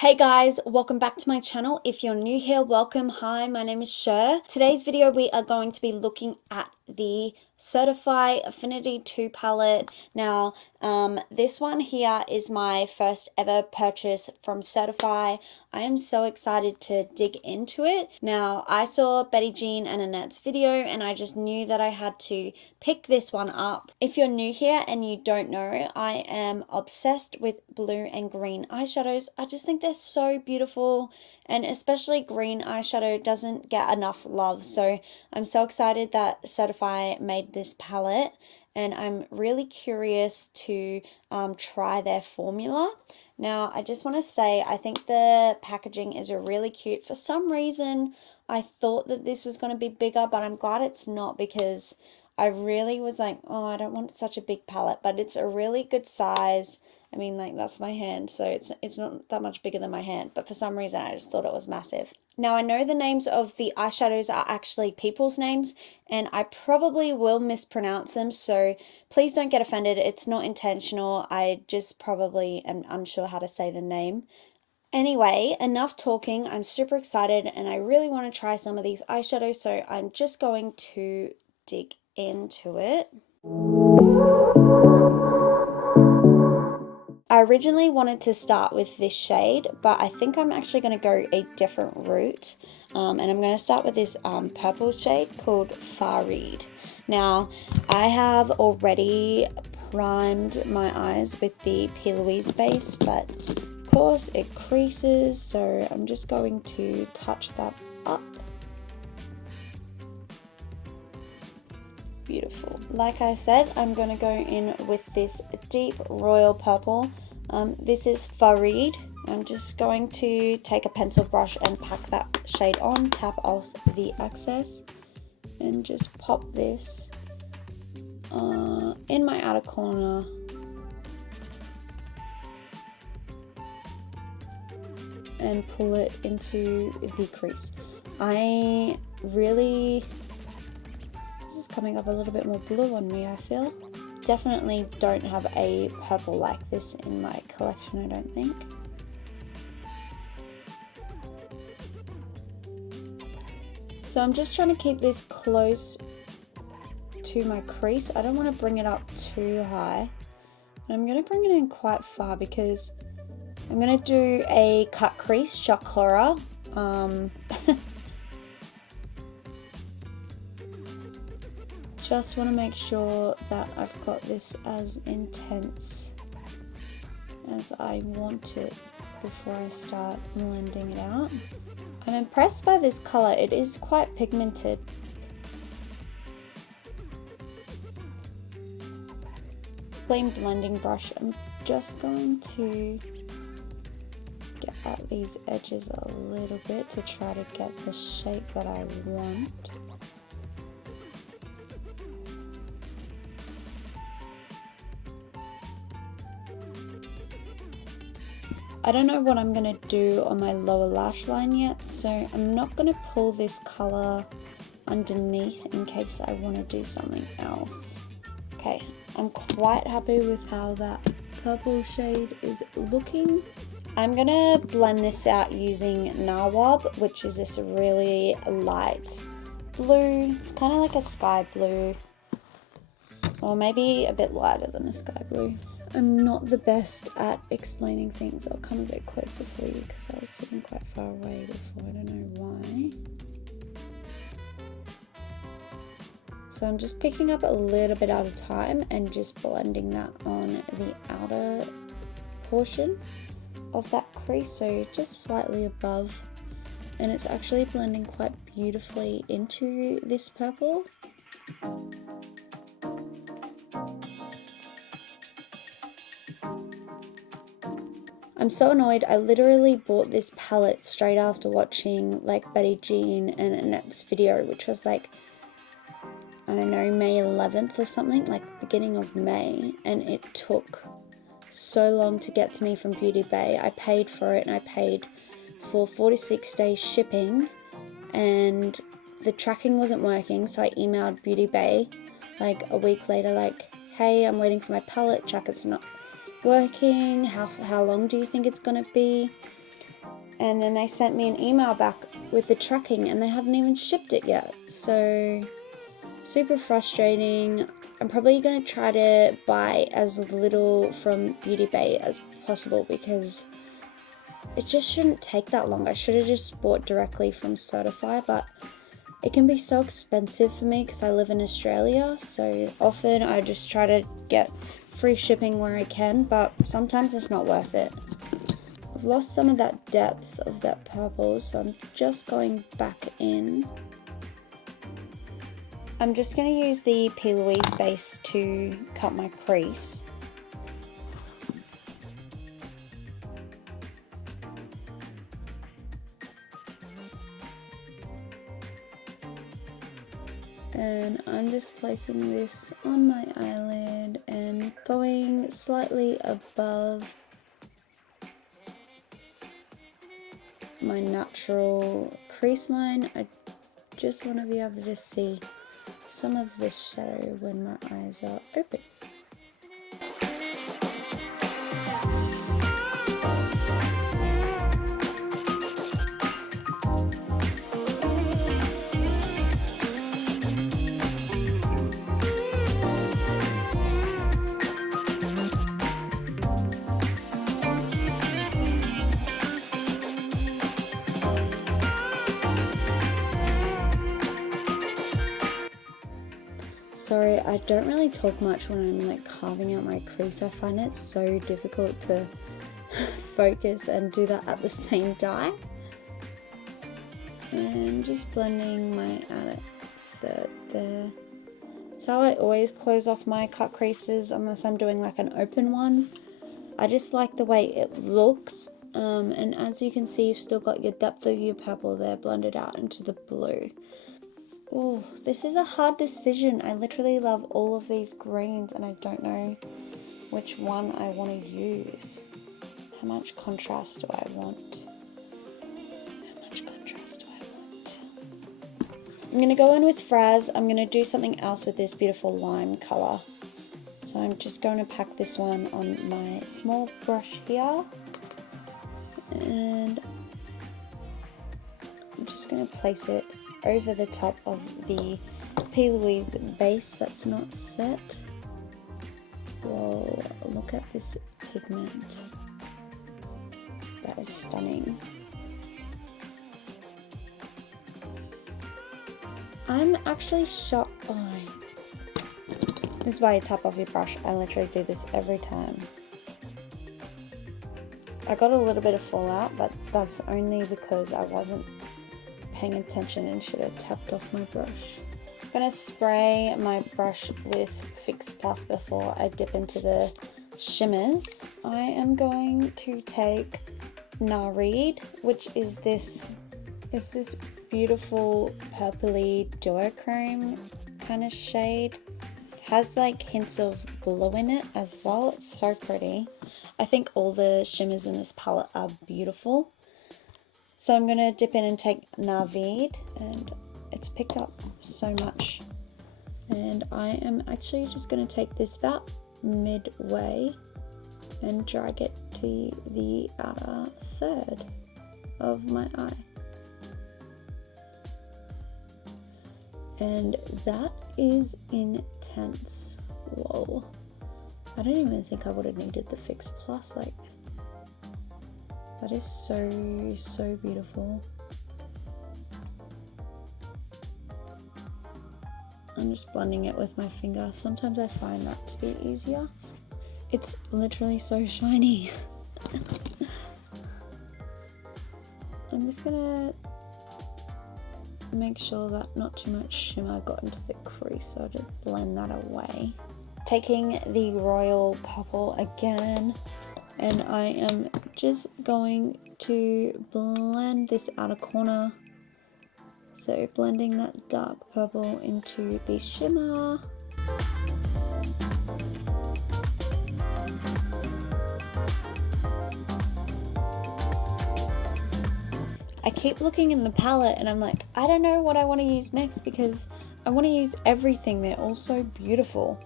Hey guys, welcome back to my channel. If you're new here, welcome. Hi, my name is Cher. Today's video we are going to be looking at the Certifeye Affinity 2 palette. Now, this one here is my first ever purchase from Certifeye. I am so excited to dig into it. Now, I saw Betty Jean and Annette's video and I just knew that I had to pick this one up. If you're new here and you don't know, I am obsessed with blue and green eyeshadows. I just think they're so beautiful, and especially green eyeshadow doesn't get enough love. So I'm so excited that Certifeye made this palette, and I'm really curious to try their formula. Now, I just want to say, I think the packaging is really cute. For some reason, I thought that this was going to be bigger, but I'm glad it's not, because I really was like, oh, I don't want such a big palette, but it's a really good size. I mean, like, that's my hand, so it's not that much bigger than my hand, but for some reason I just thought it was massive. Now, I know the names of the eyeshadows are actually people's names, and I probably will mispronounce them, so please don't get offended. It's not intentional. I just probably am unsure how to say the name. Anyway, enough talking. I'm super excited, and I really want to try some of these eyeshadows, so I'm just going to dig into it. I originally wanted to start with this shade, but I think I'm actually going to go a different route. And I'm going to start with this purple shade called Faux Reed. Now, I have already primed my eyes with the Plouise Base, but of course it creases, so I'm just going to touch that up. Beautiful. Like I said, I'm going to go in with this deep royal purple. This is Faux Reed. I'm just going to take a pencil brush and pack that shade on, tap off the excess, and just pop this in my outer corner. And pull it into the crease. This is coming up a little bit more blue on me, I feel. Definitely don't have a purple like this in my collection, I don't think. So I'm just trying to keep this close to my crease. I don't want to bring it up too high. And I'm going to bring it in quite far because I'm going to do a cut crease, chakra. Just want to make sure that I've got this as intense as I want it before I start blending it out. I'm impressed by this color. It is quite pigmented. Flame blending brush. I'm just going to get out these edges a little bit to try to get the shape that I want. I don't know what I'm going to do on my lower lash line yet, so I'm not going to pull this color underneath in case I want to do something else. Okay, I'm quite happy with how that purple shade is looking. I'm going to blend this out using Nawab, which is this really light blue. It's kind of like a sky blue, or maybe a bit lighter than a sky blue. I'm not the best at explaining things. I'll come a bit closer for you because I was sitting quite far away before. I don't know why. So I'm just picking up a little bit at a time and just blending that on the outer portion of that crease, so just slightly above. And it's actually blending quite beautifully into this purple. I'm so annoyed. I literally bought this palette straight after watching like Betty Jean and Annette's video, which was like, I don't know, May 11th or something, like the beginning of May, and it took so long to get to me from Beauty Bay. I paid for it, and I paid for 46 days shipping, and the tracking wasn't working, so I emailed Beauty Bay like a week later, like, hey, I'm waiting for my palette, check it's not working, how long do you think it's gonna be? And then they sent me an email back with the tracking and they haven't even shipped it yet. So super frustrating. I'm probably going to try to buy as little from Beauty Bay as possible because it just shouldn't take that long. I should have just bought directly from Certifeye, but it can be so expensive for me because I live in Australia. So often I just try to get free shipping where I can, but sometimes it's not worth it. I've lost some of that depth of that purple, so I'm just going back in. I'm just going to use the Plouise Base to cut my crease. And I'm just placing this on my eyelid and going slightly above my natural crease line. I just want to be able to see some of the shadow when my eyes are open. Sorry, I don't really talk much when I'm like carving out my crease. I find it so difficult to focus and do that at the same time. And just blending my outer third there. That's how I always close off my cut creases unless I'm doing like an open one. I just like the way it looks. And as you can see, you've still got your depth of your purple there blended out into the blue. Oh, this is a hard decision. I literally love all of these greens and I don't know which one I want to use. How much contrast do I want? How much contrast do I want? I'm going to go in with Fraz. I'm going to do something else with this beautiful lime colour. So I'm just going to pack this one on my small brush here. And I'm just going to place it over the top of the Plouise Base that's not set. Whoa, look at this pigment. That is stunning. I'm actually shocked. Oh, this is why you tap off your brush. I literally do this every time. I got a little bit of fallout, but that's only because I wasn't paying attention and should have tapped off my brush. I'm going to spray my brush with Fix Plus before I dip into the shimmers. I am going to take Nawab, which is this beautiful purpley duochrome kind of shade. It has like hints of blue in it as well. It's so pretty. I think all the shimmers in this palette are beautiful. So I'm going to dip in and take Nawab, and it's picked up so much. And I am actually just going to take this about midway and drag it to the outer third of my eye. And that is intense. Whoa. I don't even think I would have needed the Fix Plus. Like, that is so beautiful. I'm just blending it with my finger. Sometimes I find that to be easier. It's literally so shiny. I'm just gonna make sure that not too much shimmer got into the crease, so I'll just blend that away. Taking the Royal Purple again, and I am just going to blend this outer corner. So blending that dark purple into the shimmer. I keep looking in the palette and I'm like, I don't know what I want to use next because I want to use everything. They're all so beautiful.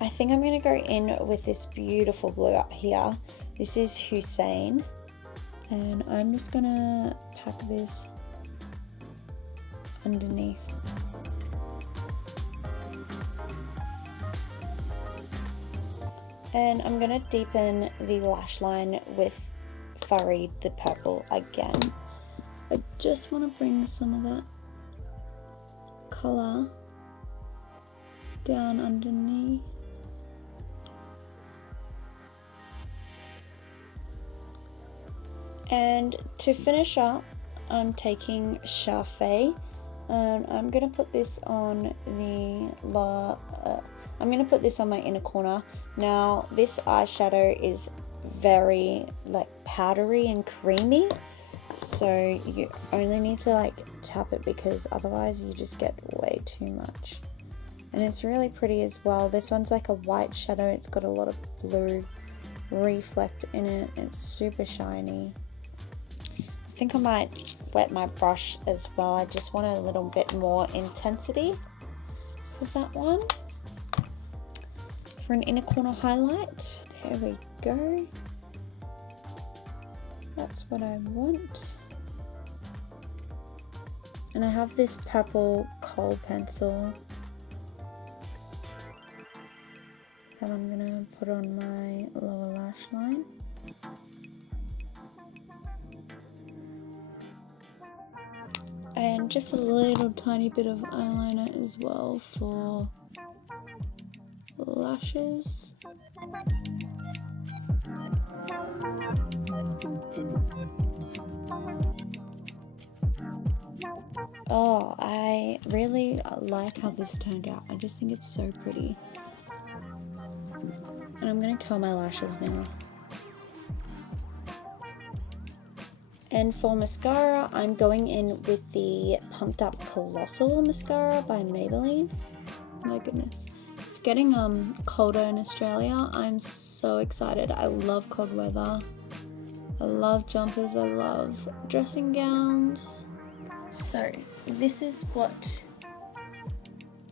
I think I'm going to go in with this beautiful blue up here. This is Hussein. And I'm just gonna pack this underneath. And I'm gonna deepen the lash line with Faux Reed, the purple again. I just want to bring some of that colour down underneath. And to finish up, I'm taking Certifeye, and I'm gonna put this on the I'm going to put this on my inner corner. Now this eyeshadow is very like powdery and creamy, so you only need to like tap it because otherwise you just get way too much. And it's really pretty as well. This one's like a white shadow. It's got a lot of blue reflect in it. It's super shiny. I think I might wet my brush as well. I just want a little bit more intensity with that one. For an inner corner highlight. There we go. That's what I want. And I have this purple kohl pencil that I'm gonna put on my lower lash line. And just a little tiny bit of eyeliner as well for lashes. Oh, I really like how this turned out. I just think it's so pretty. And I'm gonna curl my lashes now. And for mascara, I'm going in with the Pumped Up Colossal Mascara by Maybelline. Oh my goodness. It's getting colder in Australia. I'm so excited. I love cold weather. I love jumpers. I love dressing gowns. So this is what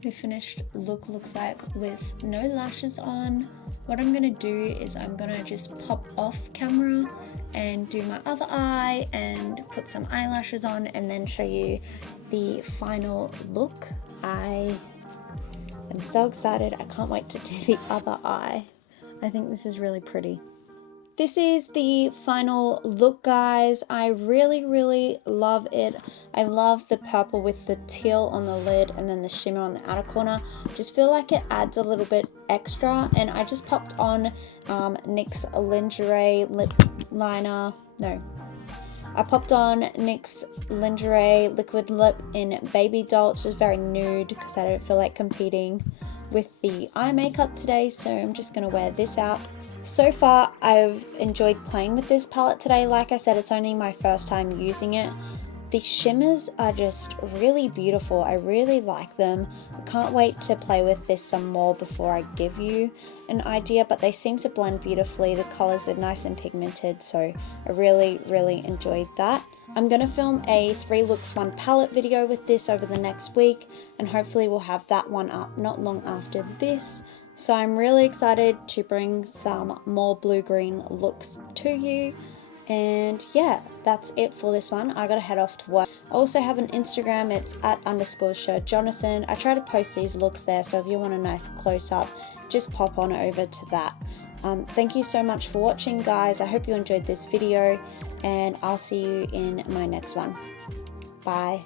the finished look looks like with no lashes on. What I'm gonna do is I'm gonna just pop off camera and do my other eye and put some eyelashes on and then show you the final look. I am so excited. I can't wait to do the other eye. I think this is really pretty. This is the final look, guys. I really love it. I love the purple with the teal on the lid and then the shimmer on the outer corner. Just feel like it adds a little bit extra. And I just popped on NYX Lingerie lip liner. No, I popped on NYX Lingerie liquid lip in Baby Doll. It's just very nude because I don't feel like competing with the eye makeup today, so I'm just gonna wear this out. So far, I've enjoyed playing with this palette today. Like I said, it's only my first time using it. The shimmers are just really beautiful. I really like them. I can't wait to play with this some more before I give you an idea, but they seem to blend beautifully. The colors are nice and pigmented, so I really enjoyed that. I'm going to film a 3 looks 1 palette video with this over the next week, and hopefully we'll have that one up not long after this. So I'm really excited to bring some more blue-green looks to you. And yeah, that's it for this one. I gotta head off to work. I also have an Instagram. It's @_ShirJonathan. I try to post these looks there, so if you want a nice close-up, just pop on over to that. Thank you so much for watching, guys. I hope you enjoyed this video, and I'll see you in my next one. Bye.